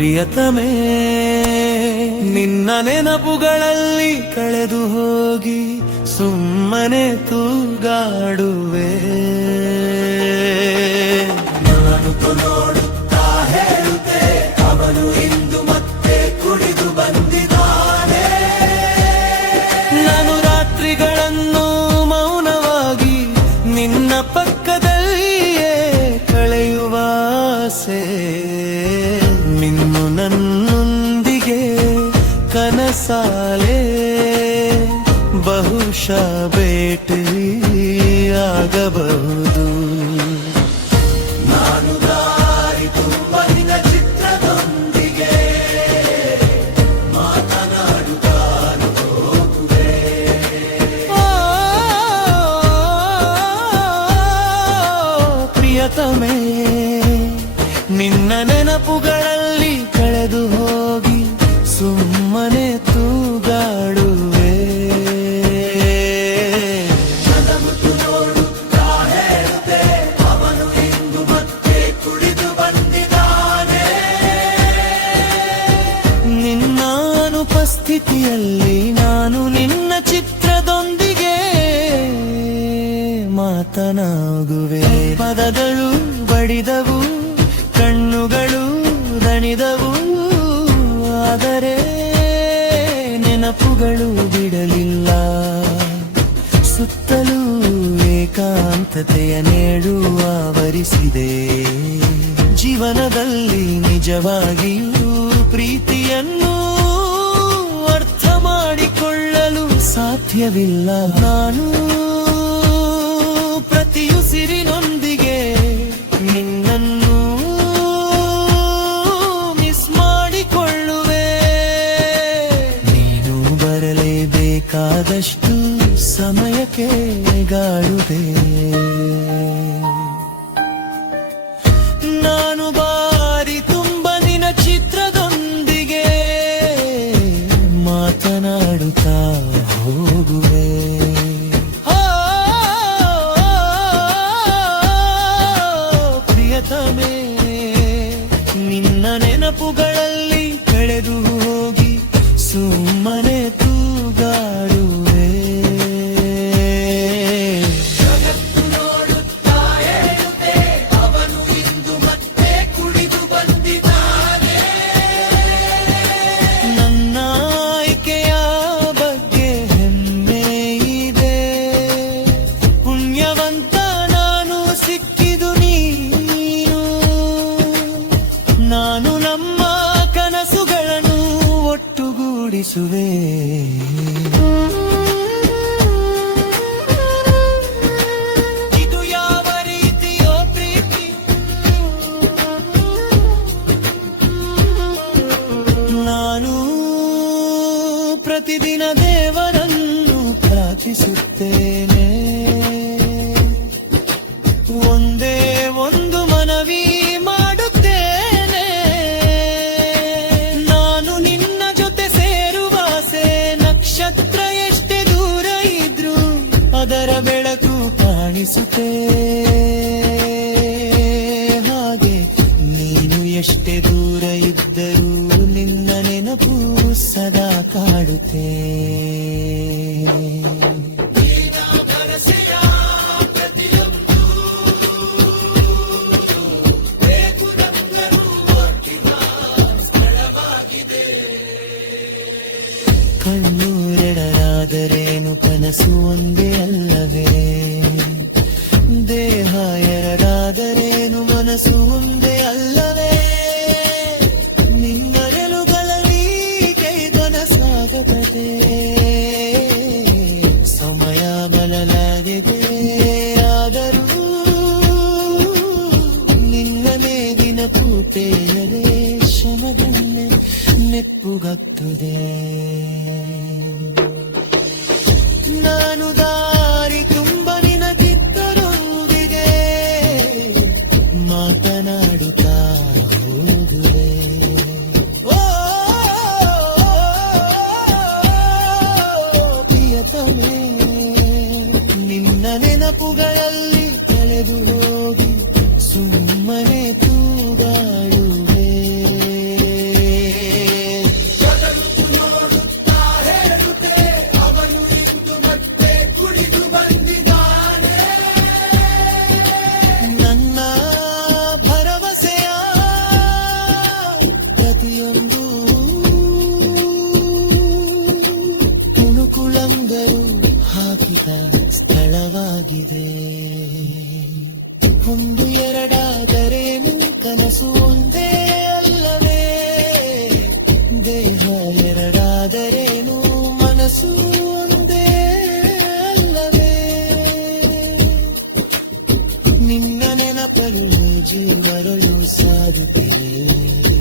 ಪ್ರಿಯತಮೇ ನಿನ್ನ ನೆನಪುಗಳಲ್ಲಿ ಕಳೆದು ಹೋಗಿ ಸುಮ್ಮನೆ ತೂಗಾಡುವೆ. ನಾನು ನೋಡುತ್ತಾ ಹೇಳುತ್ತೆ ಅವನು ಇಂದು ಮತ್ತೆ ಕುಡಿದು ಬಂದಿದ್ದಾನೆ. ನಾನು ರಾತ್ರಿಗಳನ್ನು ಮೌನವಾಗಿ ನಿನ್ನ ಪಕ್ಕದಲ್ಲಿಯೇ ಕಳೆಯುವ ಆಸೆ. ನಿನ್ನು ನನ್ನೊಂದಿಗೆ ಕನಸಾಲೆ ಬಹುಶಃ ಭೇಟಿಯಾಗಬಹುದು. ನಾನು ದಾರಿ ತುಂಬ ನಿನ್ನ ಚಿತ್ರದೊಂದಿಗೆ ಮಾತನಾಡುತ್ತಾ ಹೋಗುವೆ. ಪ್ರಿಯತಮೇ ನಿನ್ನ ನೆನಪುಗಳಲ್ಲಿ ಕಳೆದು ಹೋಗಿ ಸುಮ್ಮನೆ ತೂಗಾಡುವೆ. ನೋಡುತ್ತಾ ಹೇಳುತ್ತೆ ಅವನು ಇಂದು ಮತ್ತೆ ಕುಡಿದು ಬಂದಿದ್ದಾನೆ. ನಿನ್ನ ಅನುಪಸ್ಥಿತಿಯಲ್ಲಿ ನಾನು ನಿನ್ನ ಚಿತ್ರದೊಂದಿಗೆ ಮಾತನಾಗುವೆ. ಪದಗಳು ಬಡಿದವು, ಕಣ್ಣುಗಳು ದಣಿದವು, ಆದರೆ ನೆನಪುಗಳು ಬಿಡಲಿಲ್ಲ. ಸುತ್ತಲೂ ಏಕಾಂತತೆಯ ನೇಡು ಆವರಿಸಿದೆ. ಜೀವನದಲ್ಲಿ ನಿಜವಾಗಿಯೂ ಪ್ರೀತಿಯನ್ನು ಅರ್ಥ ಮಾಡಿಕೊಳ್ಳಲು ಸಾಧ್ಯವಿಲ್ಲ. ನಾನು ಪ್ರತಿಯುಸಿರಿನೊಂದಿಗೆ ನಿನ್ನನ್ನು ಮಿಸ್ ಮಾಡಿಕೊಳ್ಳುವೆ. ನೀನು ಬರಲೇಬೇಕಾದಷ್ಟು ಸಮಯಕ್ಕೆ ಗಾಡುವೆ. ನಾನು ಬಾರಿ ತುಂಬ ನಿನ್ನ ಚಿತ್ರದೊಂದಿಗೆ ಮಾತನಾಡುತ್ತಾ ಹೋಗುವೆ. ಪ್ರಿಯತಮೇ ನಿನ್ನ ನೆನಪುಗಳಲ್ಲಿ ಕಳೆದು ಹೋಗಿ ಸುಮ್ಮನೆ ತೂಗಾಡುವೆ. ಜಗತ್ತು ನೋಡುತ್ತಾ ಹೇಳುತ್ತೆ ಅವನು ಇಂದು ಮತ್ತೆ ಕುಡಿದು ಬಂದಿದ್ದಾನೆ. ನನ್ನ ಆಯ್ಕೆಯ ಬಗ್ಗೆ ಹೆಮ್ಮೆ ಇದೆ. ಪುಣ್ಯವಂತ ನಾನು ಸಿಕ್ಕಿದು ನೀನು. ನಾನು ನಮ್ಮ ಕನಸುಗಳನ್ನು ಒಟ್ಟುಗೂಡಿಸುವೆ. ಇದು ಯಾವ ರೀತಿಯೋ ಪ್ರೀತಿ, ನಾನು ಪ್ರತಿದಿನ ದೇವರನ್ನು ಪ್ರಾರ್ಥಿಸುತ್ತೇನೆ. ಒಂದೇ ಒಂದು ಮನವಿ ಮಾಡುತ್ತೇನೆ. ನಾನು ನಿನ್ನ ಜೊತೆ ಸೇರುವಾಸೆ. ನಕ್ಷತ್ರ ಎಷ್ಟೇ ದೂರ ಇದ್ರು ಅದರ ಬೆಳಕು ಕಾಣಿಸುತ್ತೆ. ಹಾಗೆ ನೀನು ಎಷ್ಟೇ ದೂರ ಇದ್ದರೂ ನಿನ್ನ ನೆನಪು ಸದಾ ಕಾಡುತ್ತೆ. ಕಣ್ಣೂರೆಡರಾದರೇನು ಕನಸು ಒಂದೇ ಅಲ್ಲವೇ? ದೇಹ ಎರಡಾದರೇನು ಮನಸ್ಸು ಒಂದೇ ಅಲ್ಲವೇ? ನಿನ್ನ ನೆಲುಗಳಲ್ಲಿ ಕೈಗೊನಸಾಗದೆ ಸಮಯ ಬದಲಾಗಿದೆ. ಆದರೂ ನಿನ್ನ ಮೇಲಿನ ತೂಟೆಯದೇ ಕ್ಷಣದಲ್ಲೇ ನೆಪ್ಪುಗತ್ತದೆ. ನಾನು ದಾರಿ ತುಂಬ ನಿನ್ನ ಚಿತ್ತರೊಂದಿಗೆ ಮಾತನಾಡುತ್ತಾ ಹೋಗುವೆ. ಪ್ರಿಯತಮೇ ನಿನ್ನ ನೆನಪುಗಳಲ್ಲಿ ಕಳೆದು ಹೋಗಿ ಸುಮ್ಮನೆ ತೂಗಾಡು. ಸಾಗುತ್ತಿದೆ